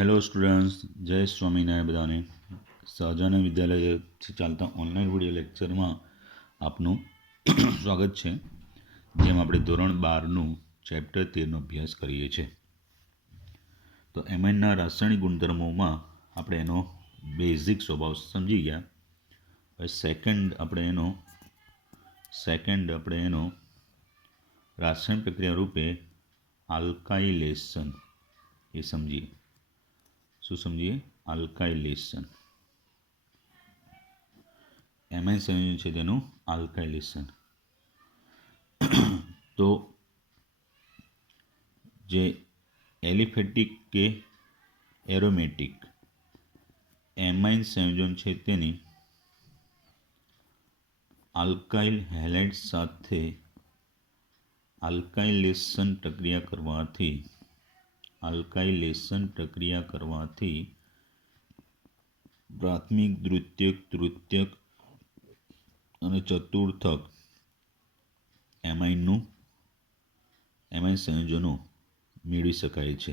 Hello students, જય સ્વામિનારાયણ બધાને. સહજાનંદ વિદ્યાલયથી ચાલતા ઓનલાઈન વિડીયો લેક્ચરમાં આપનું સ્વાગત છે. જેમ આપણે ધોરણ 12નું ચેપ્ટર 13નો અભ્યાસ કરીએ છીએ, તો એમઆઈનના રાસાયણિક ગુણધર્મોમાં આપણે એનો બેઝિક સ્વભાવ સમજી ગયા. હવે સેકન્ડ આપણે એનો રાસાયણિક પ્રક્રિયા રૂપે આલ્કાઇલેશન એ સમજીએ. શું સમજીએ? આલ્કાઇલેશન. એમાઇન સંયોજન છે તેનું આલ્કાઇલેશન. તો જે એલિફેટિક કે એરોમેટિક એમાઇન સંયોજન છે તેની આલ્કાઇલ હેલાઇડ સાથે આલ્કાઇલેશન પ્રક્રિયા કરવાથી પ્રાથમિક, દ્વિતીયક, તૃતીયક અને ચતુર્થક એમાઇન સંયોજનો મેળવી શકાય છે.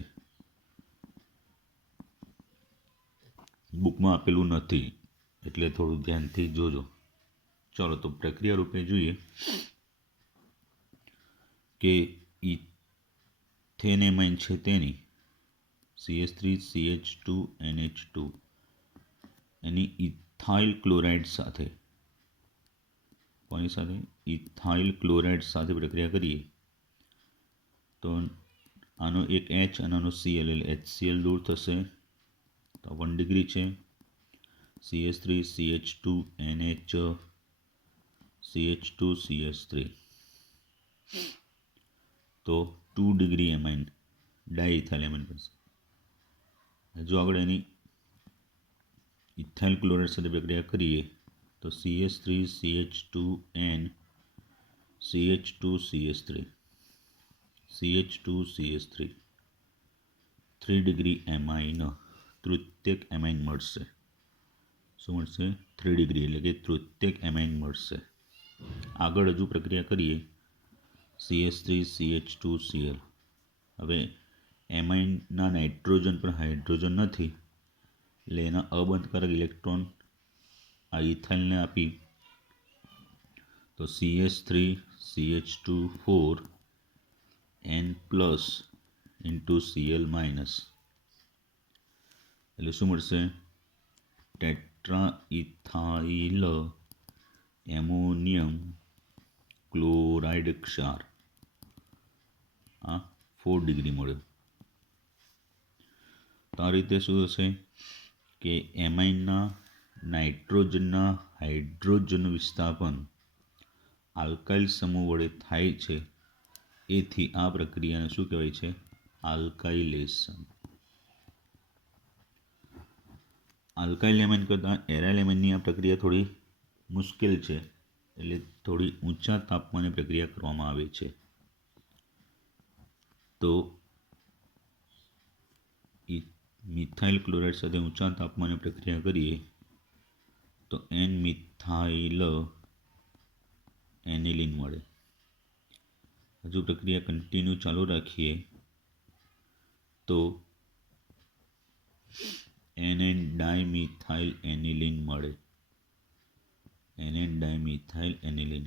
બુકમાં આપેલું નથી એટલે થોડું ધ્યાનથી જોજો. ચાલો તો પ્રક્રિયા રૂપે જોઈએ કે ઇથેન એમાઇન છે તેની CH3CH2NH2 એની ઇથાઇલ ક્લોરાઇડ સાથે ઇથાઇલ ક્લોરાઇડ સાથે પ્રક્રિયા કરીએ તો આનો એક H અને આનો Cl HCl દૂર થશે. તો 1 ડિગ્રી છે. CH3CH2NH CH2CH3 તો 2 ડિગ્રી એમાઇન ડાયઇથાઇલ એમાઇન બનશે. જો આગળ એની ઇથાઇલ ક્લોરાઇડ સાથે પ્રક્રિયા કરીએ તો CH3CH2N CH2CH3 3 degree amine તૃતીયક amine મળશે. શું મળશે? 3 ડિગ્રી એટલે કે તૃતીયક એમાઇન મળશે. આગળ હજુ પ્રક્રિયા કરીએ CH3CH2Cl. હવે એમાઇનના નાઇટ્રોજન પર હાઇડ્રોજન નથી એટલે એના અબંધકારક ઇલેક્ટ્રોન આ ઇથાઇલને આપી તો CH3CH2 4N+ into Cl minus એટલે શું મળશે? ટેટ્રા ઇથાઇલ એમોનિયમ ક્લોરાઇડ ક્ષાર. આ 4 ડિગ્રી મળ્યો. તો આ રીતે શું થશે કે એમાઇનના નાઇટ્રોજનના હાઇડ્રોજન વિસ્થાપન આલ્કાઇલ સમૂહ વડે થાય છે. એથી આ પ્રક્રિયાને શું કહેવાય છે? આલ્કાઇલેશન. આલ્કાઇલ એમાઇન કરતાં એરાઇલ એમાઇનની આ પ્રક્રિયા થોડી મુશ્કેલ છે, એટલે થોડી ઊંચા તાપમાને પ્રક્રિયા કરવામાં આવે છે. તો મિથાઇલ ક્લોરાઇડ સાથે ઊંચા તાપમાને પ્રક્રિયા કરીએ તો N મિથાઇલ એનિલિન મળે. હજુ પ્રક્રિયા કન્ટિન્યુ ચાલુ રાખીએ તો NN ડાયમિથાઇલ એનિલિન મળે. NN dimethyl aniline.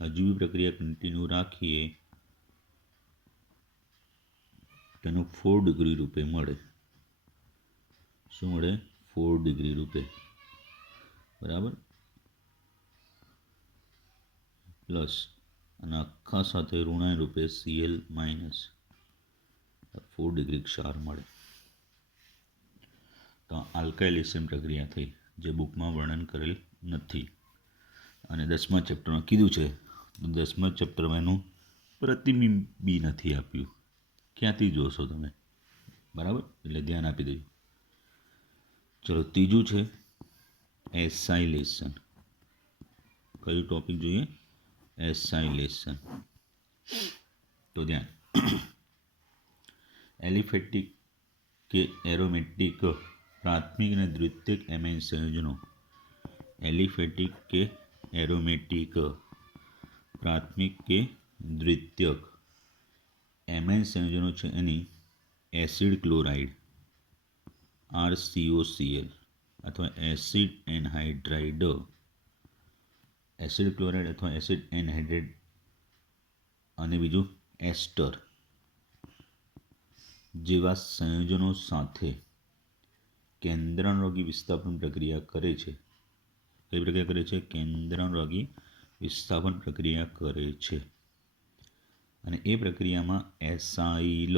હજુ બી પ્રક્રિયા કન્ટિન્યુ રાખીએ તેનું 4 ડિગ્રી રૂપે મળે. શું મળે? 4 ડિગ્રી રૂપે. બરાબર. પ્લસ અને આખા સાથે ઋણાયન રૂપે Cl માઇનસ 4 ડિગ્રી ક્ષાર મળે. તો આલ્કાઇલેશન પ્રક્રિયા થઈ, જે બુકમાં વર્ણન કરેલ નથી અને 10મા ચેપ્ટરમાં કીધું છે. તો 10મા ચેપ્ટરમાં એનું પ્રતિબિંબ બી નથી આપ્યું. ક્યાંથી જોશો તમે? બરાબર, એટલે ધ્યાન આપી દેજો. ચલો, ત્રીજું છે એસાઇલેશન. કયું ટોપિક જોઈએ? એસાઇલેશન. તો ધ્યાન, એલિફેટિક કે એરોમેટિક પ્રાથમિક અને દ્વિતીયક એમાઇન સંયોજનો. એલિફેટિક કે એરોમેટિક પ્રાથમિક કે દ્વિતીયક એમાઇન સંયોજનો છે એની એસિડ ક્લોરાઇડ RCOCl અથવા એસિડ એનહાઇડ્રાઇડ, એસિડ ક્લોરાઇડ અથવા એસિડ એનહાઇડ્રેટ, અને બીજું એસ્ટર જેવા સંયોજનો સાથે કેન્દ્રાનુરાગી વિસ્થાપન પ્રક્રિયા કરે છે. કઈ પ્રક્રિયા કરે છે? કેન્દ્રાનુરાગી વિસ્થાપન પ્રક્રિયા કરે છે. અને એ પ્રક્રિયામાં એસાઇલ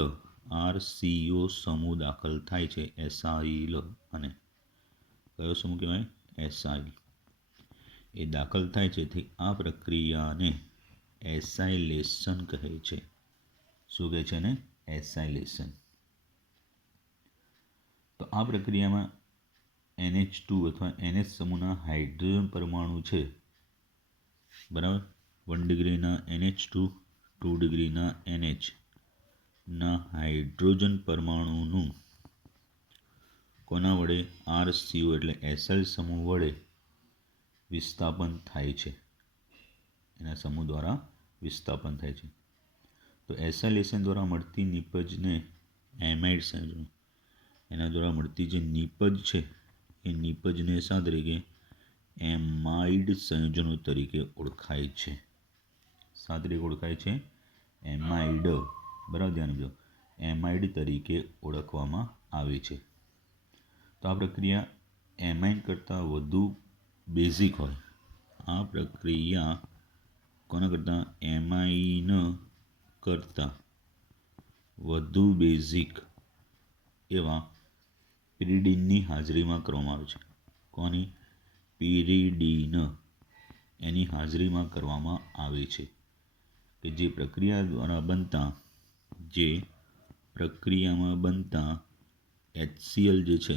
RCO સમૂહ દાખલ થાય છે. એસાઇલ, અને કયો સમૂહ કહેવાય? એસાઇલ. એ દાખલ થાય છે. તેથી આ પ્રક્રિયાને એસાઇલેશન કહે છે. શું કહે છે? ને એસાઇલેશન. તો આ પ્રક્રિયામાં NH2 અથવા NH સમૂહના હાઇડ્રોજન પરમાણુ છે, બરાબર, 1 ડિગ્રીના NH2, 2 ડિગ્રીના NH ના હાઇડ્રોજન પરમાણુનું કોના વડે? RCO એટલે એસાઇલ સમૂહ વડે વિસ્થાપન થાય છે. એના સમૂહ દ્વારા વિસ્થાપન થાય છે. તો એસાઇલેશન દ્વારા મળતી નિપજને એમાઇડ સંયોજનો, એના દ્વારા મળતી જે નિપજ છે એ નિપજને શા તરીકે? એમાઇડ સંયોજનો તરીકે ઓળખાય છે. શા તરીકે ઓળખાય છે? એમાઇડ. બરાબર, ધ્યાન આપજો. એમાઇડ તરીકે ઓળખવામાં આવે છે. તો આ પ્રક્રિયા એમાઇન કરતાં વધુ બેઝિક હોય. આ પ્રક્રિયા કોના કરતાં? એમાઇન કરતાં વધુ બેઝિક એવા પિરિડીનની હાજરીમાં કરવામાં આવે છે. કોની? પિરિડીન. એની હાજરીમાં કરવામાં આવે છે. કે જે પ્રક્રિયામાં બનતા HCl જે છે,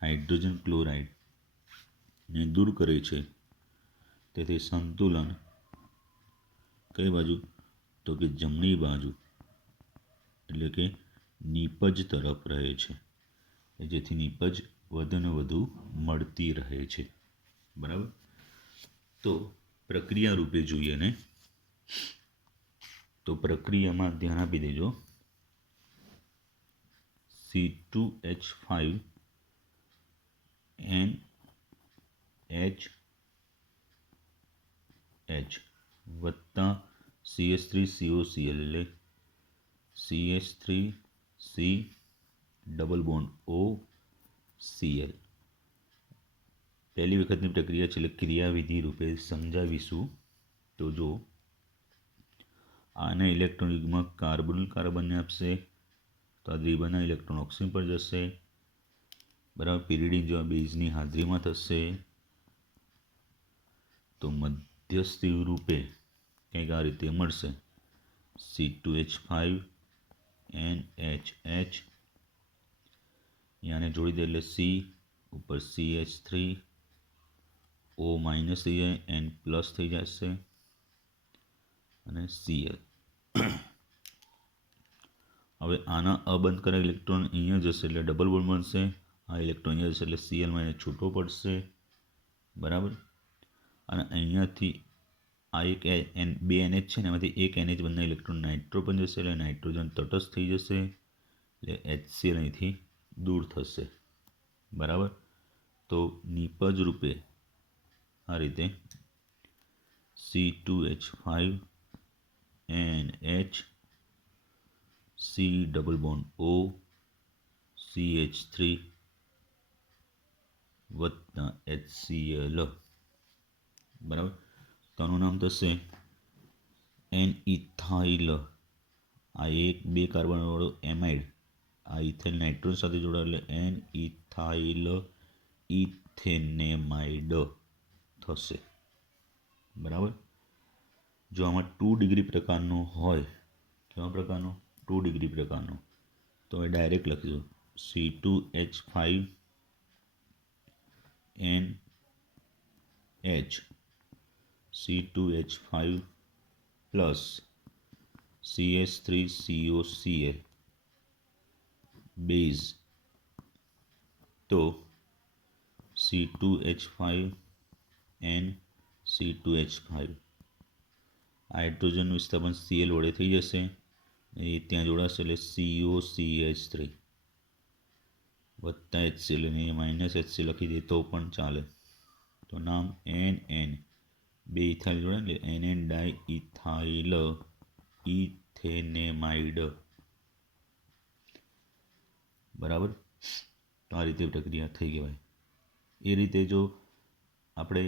હાઇડ્રોજન ક્લોરાઇડ ને દૂર કરે છે. તેથી સંતુલન કઈ બાજુ? તો કે જમણી બાજુ, એટલે કે નિપજ તરફ રહે છે. જેથી નિપજ વધુ ને વધુ મળતી રહે છે. બરાબર. તો પ્રક્રિયા રૂપે જોઈએ ને, તો પ્રક્રિયામાં ધ્યાન આપી દેજો. C2H5NH વત્તા CH3COCl એટલે CH3C ડબલ બોન્ડ OCl. પહેલી વખતની પ્રક્રિયા છે એટલે ક્રિયાવિધિ રૂપે સમજાવીશું. તો જો આના ઇલેક્ટ્રોન યુગ્મ કાર્બનને આપશે, તો આ દ્વિબંધના ઇલેક્ટ્રોન ઓક્સિજન પર જશે. બરાબર. પિરિડીન જેવા બેઝની હાજરીમાં થશે. તો મધ્યસ્થી રૂપે કંઈક આ રીતે મળશે. C2H5NHH, યાને જોડી દે એટલે C ઉપર CH3, O માઇનસ થઈ જાય, N પ્લસ થઈ જશે, અને Cl. હવે આના અબંધ કરેલ ઇલેક્ટ્રોન અહીંયા જશે એટલે ડબલ બોન્ડ બનશે. આ ઇલેક્ટ્રોન અહીંયા જશે એટલે Cl માં છૂટો પડશે. બરાબર. અને અહીંયાથી આ એક બે NH છે ને, એમાંથી એક NH બંને ઇલેક્ટ્રોન નાઇટ્રો પણ જશે એટલે નાઇટ્રોજન તટસ્થ થઈ જશે, એટલે HCl અહીંથી દૂર થશે. બરાબર. તો નિપજ રૂપે આ રીતે C2H5NH C double bond O CH3 વત્તા HCl. બરાબર. તો આનું નામ થશે N-ઇથાઇલ. આ એક બે કાર્બન વાળો એમાઇડ આ ઇથાઇલ નાઇટ્રોજન સાથે જોડાય એટલે N-ઇથાઇલ ઇથેનેમાઇડ થશે. બરાબર. જો આમાં 2 ડિગ્રી પ્રકારનો હોય, કેવા પ્રકારનો? 2 ડિગ્રી પ્રકારનો, તો એ ડાયરેક્ટ લખીશું C2H5NH C2H5 plus CH3COCl base. તો C2H5N C2H5 હાઇડ્રોજન વિસ્થાપન Cl વડે થઈ જશે, એ ત્યાં જોડાશે એટલે COCH3. વત્તા HCl અને માઇનસ HCl લખી દઈએ તો પણ ચાલે. તો નામ NN, બે ઇથાઇલ જોડે એટલે NN ડાઈ ઇથાઇલ ઇથેનેમાઇડ. બરાબર. તો આ રીતે પ્રક્રિયા થઈ કહેવાય. એ રીતે જો આપણે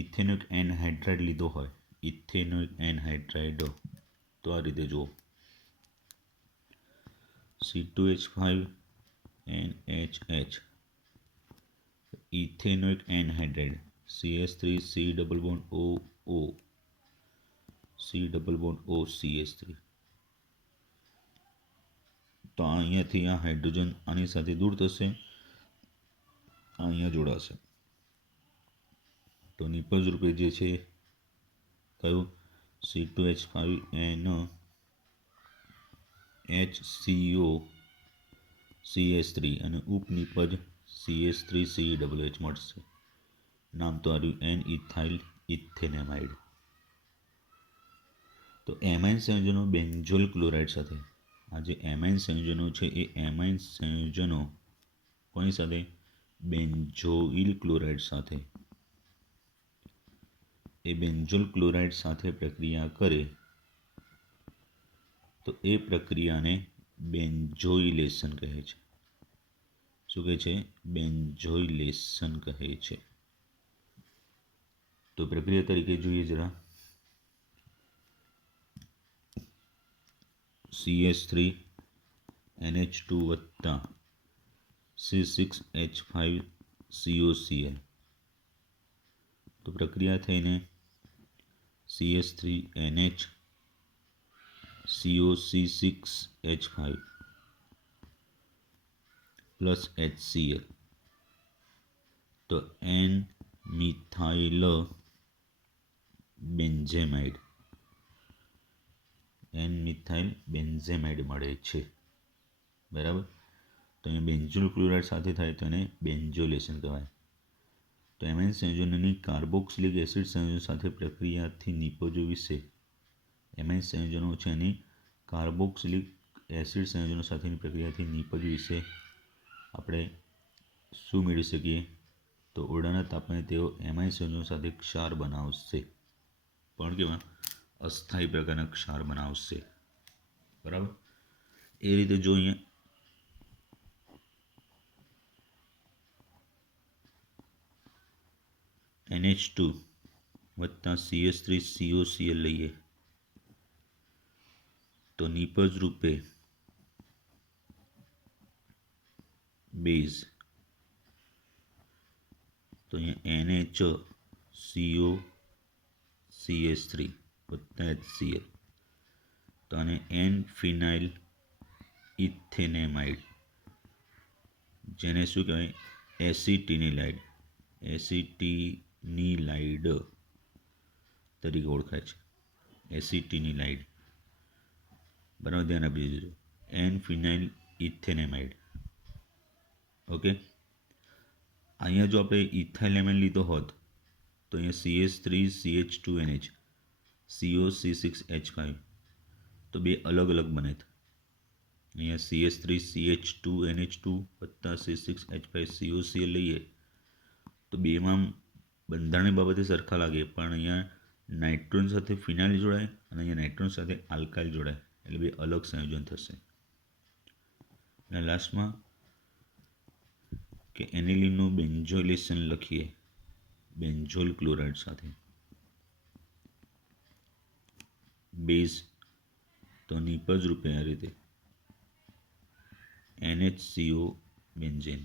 ઇથેનોઇક એનહાઇડ્રાઇડ લીધો હોય, ઇથેનોઇક એનહાઇડ્રાઇડ, તો આ રીતે જુઓ C2H5NHH, ethanoic anhydride CH3 C double bond OO, C double bond O CH3. તો અહીંયાથી આ હાઇડ્રોજન આની સાથે દૂર થશે, અહીંયા જોડાશે. તો નિપજ રૂપે જે છે કયું C2H5NHCO CH3 અને ઉપનિપજ CH3CH મળશે. નામ તો આવ્યું એન ઇથાઇલ ઇથેનેમાઇડ. તો એમાઇન સંયોજનો બેન્ઝોલ ક્લોરાઇડ સાથે, આ જે એમાઇન સંયોજનો છે એ એમાઇન સંયોજનો કોની સાથે? બેન્ઝોઇલ ક્લોરાઇડ સાથે. એ બેન્ઝોલ ક્લોરાઇડ સાથે પ્રક્રિયા કરે તો એ પ્રક્રિયાને બેન્ઝોઇલેશન કહે છે. શું કહે છે? બેન્ઝોઇલેશન કહે છે. તો પ્રક્રિયા તરીકે જોઈએ જરા. CH3NH2 વત્તા C6H5COCl. તો પ્રક્રિયા થઈને CH3NH COC6H5 પ્લસ HCl. તો N મિથાઇલ બેન્ઝેમાઇડ, N મિથાઇલ બેન્ઝેમાઇડ મળે છે. બરાબર. તો અહીંયા બેન્ઝોલ ક્લોરાઇડ સાથે થાય તો એને બેન્ઝોલેશન કહેવાય. તો એમાઇન સંયોજનોની કાર્બોક્સિલિક એસિડ સંયોજન સાથે પ્રક્રિયાથી નિપજો વિશે, એમાઇન સંયોજનો છે એની કાર્બોક્સિલિક એસિડ સંયોજનો સાથેની પ્રક્રિયાથી નિપજ વિશે આપણે શું મેળવી શકીએ? તો ઓરડાના તાપમાને તેઓ એમાઇન સંયોજનો સાથે ક્ષાર બનાવશે, પણ કેવા? અસ્થાયી પ્રકારના ક્ષાર બનાવશે. બરાબર. એ રીતે જો અહીંયા NH2 વત્તા CH3COCl લઈએ તો નિપજ રૂપે બેઝ, તો અહીંયા NHCO CH3 વત્તા HCl. તો આને N ફિનાઇલ ઇથેનેમાઇડ, જેને શું કહેવાય? એસિટિનિલાઇડ, એસિટિનિલાઇડ તરીકે ઓળખાય છે. એસિટિનિલાઇડ. બરાબર, ધ્યાન આપી દેજો. N ફિનાઇલ ઇથેનેમાઇડ. ઓકે. અહીંયા જો આપણે ઇથાઇલ એમાઇન લીધો હોત તો અહીંયા CH3CH2NH COC6H5, તો બે અલગ અલગ બને. અહીંયા CH3CH2NH2 વત્તા C6H5COCl લઈએ તો બેમાં બંધારણની બાબતે સરખા લાગે, પણ અહીંયા નાઇટ્રોજન સાથે ફિનાઇલ જોડાય અને અહીંયા નાઇટ્રોજન સાથે આલ્કાઇલ જોડાય, એટલે બે અલગ સંયોજન થશે. અને લાસ્ટમાં કે એનિલિનનું બેન્ઝોઇલેશન લખીએ બેન્ઝોલ ક્લોરાઇડ સાથે બેઝ, તો નિપજ રૂપે આ રીતે NHCO બેન્ઝેન,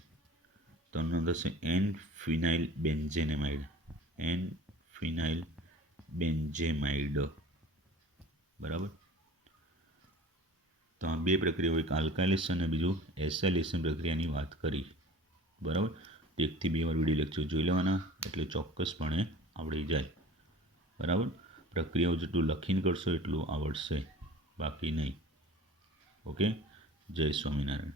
તો નામ થશે N ફિનાઇલ બેન્ઝેનેમાઇડ, N ફિનાઇલ બેન્ઝેમાઇડ. બરાબર. તો આ બે પ્રક્રિયાઓ, એક આલ્કાઇલેશન અને બીજું એસાઇલેશન પ્રક્રિયાની વાત કરી. બરાબર. 1 થી 2 વાર વિડીયો લેક્ચર જોઈ લેવાના એટલે ચોક્કસપણે આવડી જાય. બરાબર. પ્રક્રિયાઓ જેટલું લખીને કરશો એટલું આવડશે, બાકી નહીં. ઓકે. જય સ્વામિનારાયણ.